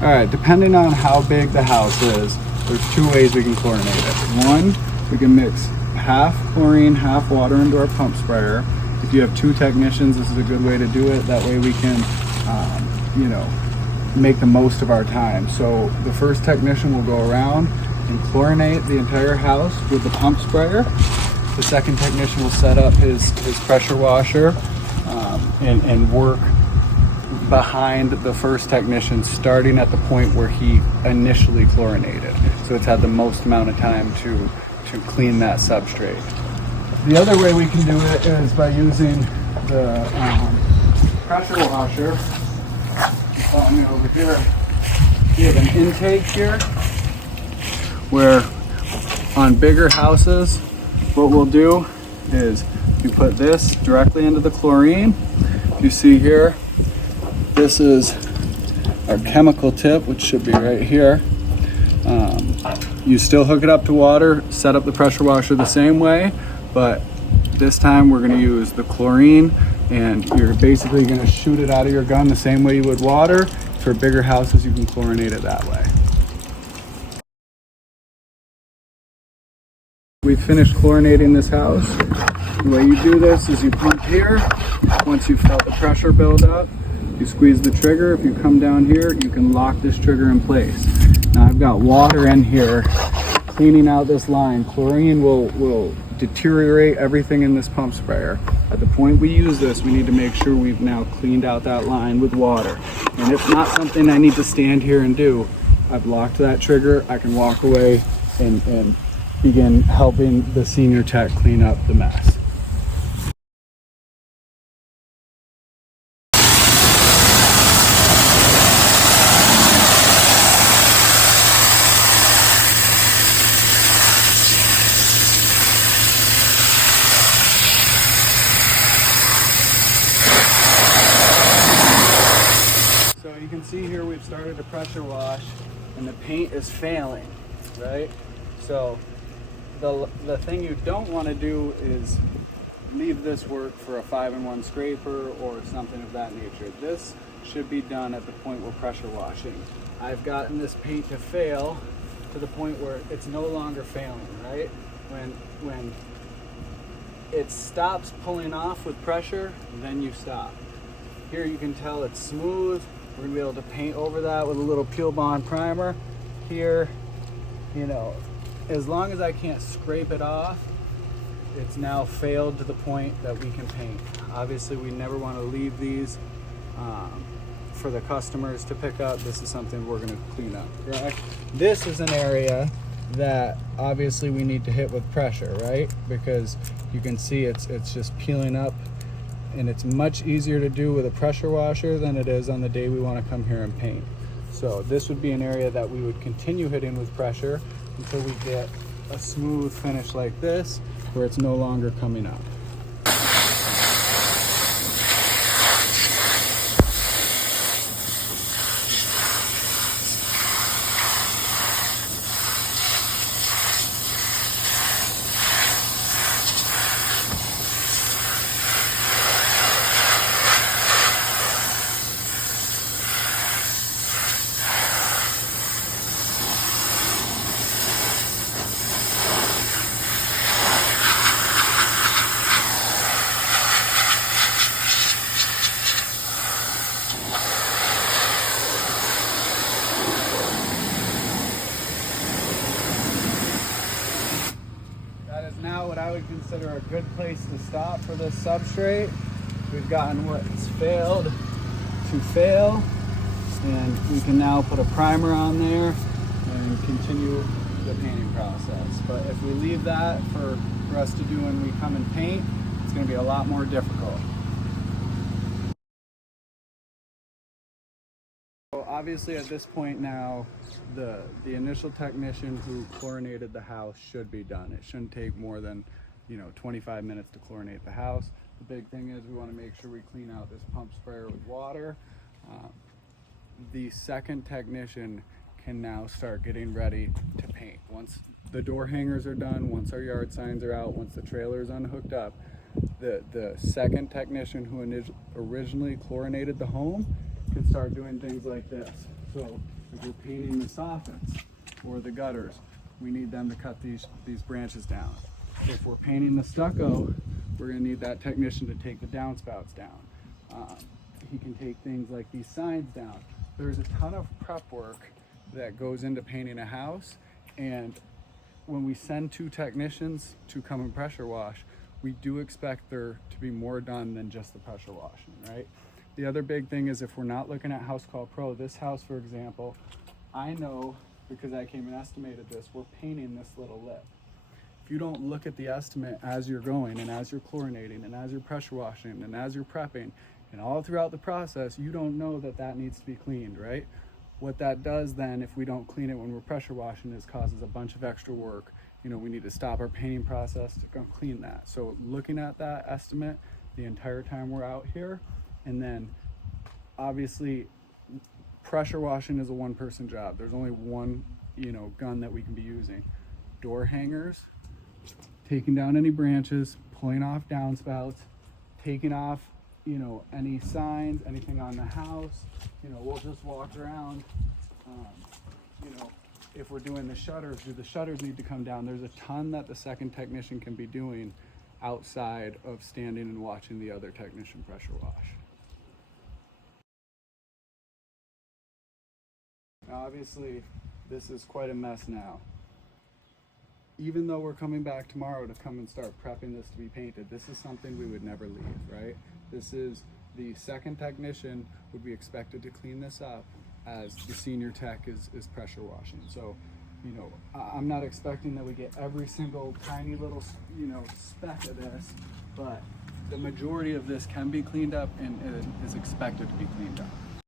All right, depending on how big the house is, there's two ways we can chlorinate it. One, we can mix half chlorine, half water into our pump sprayer. If you have two technicians, this is a good way to do it. That way we can, make the most of our time. So the first technician will go around and chlorinate the entire house with the pump sprayer. The second technician will set up his pressure washer and work behind the first technician, starting at the point where he initially chlorinated. So it's had the most amount of time to clean that substrate. The other way we can do it is by using the pressure washer. Follow me over here. We have an intake here where on bigger houses, what we'll do is you put this directly into the chlorine. You see here, this is our chemical tip, which should be right here. You still hook it up to water, set up the pressure washer the same way, but this time we're going to use the chlorine, and you're basically going to shoot it out of your gun the same way you would water. For bigger houses, you can chlorinate it that way. We've finished chlorinating this house. The way you do this is you pump here. Once you've felt the pressure build up, you squeeze the trigger. If you come down here, you can lock this trigger in place. Now I've got water in here cleaning out this line. Chlorine will deteriorate everything in this pump sprayer. At the point we use this, we need to make sure we've now cleaned out that line with water. And it's not something I need to stand here and do. I've locked that trigger. I can walk away and begin helping the senior tech clean up the mess. So you can see here we've started to pressure wash and the paint is failing, right? So the thing you don't want to do is leave this work for a 5-in-1 scraper or something of that nature. This should be done at the point we're pressure washing. I've gotten this paint to fail to the point where it's no longer failing, right? When it stops pulling off with pressure, then you stop. Here you can tell it's smooth. We're gonna be able to paint over that with a little Peel Bond primer. Here, as long as I can't scrape it off, it's now failed to the point that we can paint. Obviously, we never want to leave these for the customers to pick up. This is something we're going to clean up, correct? This is an area that obviously we need to hit with pressure, right? Because you can see it's just peeling up, and it's much easier to do with a pressure washer than it is on the day we want to come here and paint. So this would be an area that we would continue hitting with pressure until we get a smooth finish like this, where it's no longer coming up. Now what I would consider a good place to stop for this substrate. We've gotten what's failed to fail, and we can now put a primer on there and continue the painting process. But if we leave that for us to do when we come and paint, it's going to be a lot more difficult. So obviously at this point now, the initial technician who chlorinated the house should be done. It shouldn't take more than 25 minutes to chlorinate the house. The big thing is we want to make sure we clean out this pump sprayer with water. The second technician can now start getting ready to paint. Once the door hangers are done, once our yard signs are out, once the trailer is unhooked up, the second technician who originally chlorinated the home can start doing things like this. So If we're painting the soffits or the gutters, we need them to cut these branches down. If we're painting the stucco, we're gonna need that technician to take the downspouts down. He can take things like these signs down. There's a ton of prep work that goes into painting a house, and when we send 2 technicians to come and pressure wash, we do expect there to be more done than just the pressure washing, right? The other big thing is if we're not looking at House Call Pro, this house, for example, I know because I came and estimated this, we're painting this little lip. If you don't look at the estimate as you're going and as you're chlorinating and as you're pressure washing and as you're prepping and all throughout the process, you don't know that that needs to be cleaned, right? What that does then, if we don't clean it when we're pressure washing, is causes a bunch of extra work. You know, we need to stop our painting process to go clean that. So looking at that estimate the entire time we're out here, and then obviously pressure washing is a 1-person job. There's only one, gun that we can be using. Door hangers, taking down any branches, pulling off downspouts, taking off, any signs, anything on the house. We'll just walk around. If we're doing the shutters, do the shutters need to come down? There's a ton that the second technician can be doing outside of standing and watching the other technician pressure wash. Now, obviously, this is quite a mess now. Even though we're coming back tomorrow to come and start prepping this to be painted, this is something we would never leave, right? This is the second technician would be expected to clean this up as the senior tech is pressure washing. So, I'm not expecting that we get every single tiny little, speck of this, but the majority of this can be cleaned up and is expected to be cleaned up.